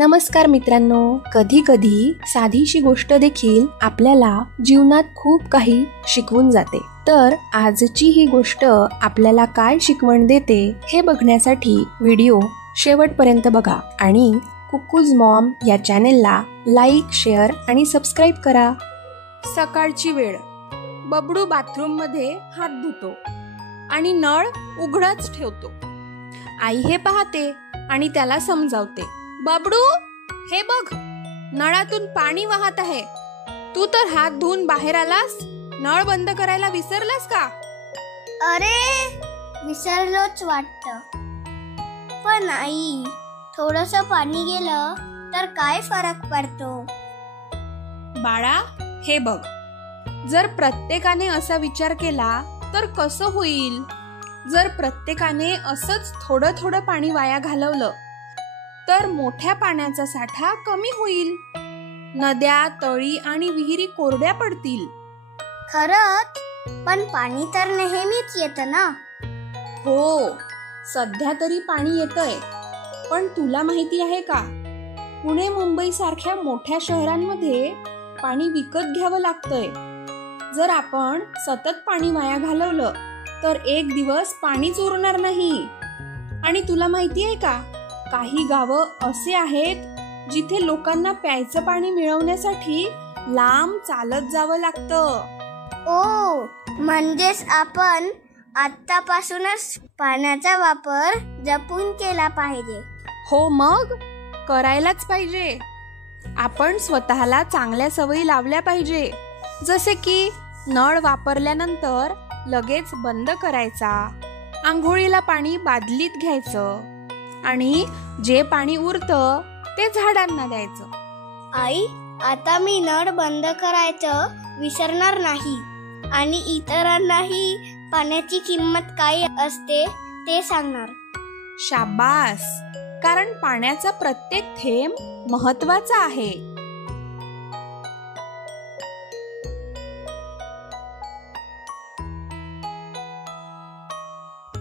नमस्कार मित्रांनो, कधी कधी साधीशी गोष्ट देखील आपल्याला जीवनात खूप काही शिकवून जाते. तर आजची ही गोष्ट आपल्याला काय शिकवण देते हे बघण्यासाठी व्हिडिओ शेवटपर्यंत बघा आणि कुक्कूज मॉम या चॅनेलला लाईक, शेअर आणि सबस्क्राईब करा. सकाळची वेळ. बबडू बाथरूम मध्ये हात धुतो आणि नळ उघडाच ठेवतो. आई हे पाहते आणि त्याला समजावते, बबडू हे बघ, नळातून पाणी वाहत आहे. तू तर हात धुवून बाहेर आलास, नळ बंद करायला विसरलास का? अरे विसरलोच वाटतं. पण आई, थोडंसं पाणी गेलं तर काय फरक पडतो? बाळा हे बघ, जर प्रत्येकाने असा विचार केला तर कसं होईल? जर प्रत्येकाने असंच थोडं थोडं पाणी वाया घालवलं तर मोठ्या पाण्याचा साठा कमी होईल. नद्या, तळी आणि विहिरी कोरड्या पडतील. खरंच, पण पाणी तर नेहमीच येतं ना. हो, सध्या तरी पाणी येतंय. पण तुला माहिती आहे का, पुणे, मुंबई सारख्या मोठ्या शहरांमध्ये पाणी विकत घ्यावं लागतंय. जर आपण सतत पाणी वाया घालवलं तर एक दिवस पाणीच उरणार नाही. आणि तुला माहिती आहे का, काही गावं असे आहेत जिथे लोकांना प्यायचं पाणी मिळवण्यासाठी लांब चालत जावं लागतं. ओ, म्हणजेच आपण आत्तापासूनच पाण्याचा वापर जपून केला पाहिजे. हो, मग करायलाच पाहिजे. आपण स्वतःला चांगल्या सवयी लावल्या पाहिजे, जसे की नळ वापरल्यानंतर लगेच बंद करायचा, आंघोळीला पाणी बादलीत घ्यायचं आणि जे पाणी उरतं ते झाडांना द्यायचं. आई, आता मी नळ बंद करायचं विसरणार नाही आणि इतरांनाही पाण्याची किंमत काय असते ते सांगणार. शाबास, कारण पाण्याचा प्रत्येक थेंब महत्त्वाचा आहे.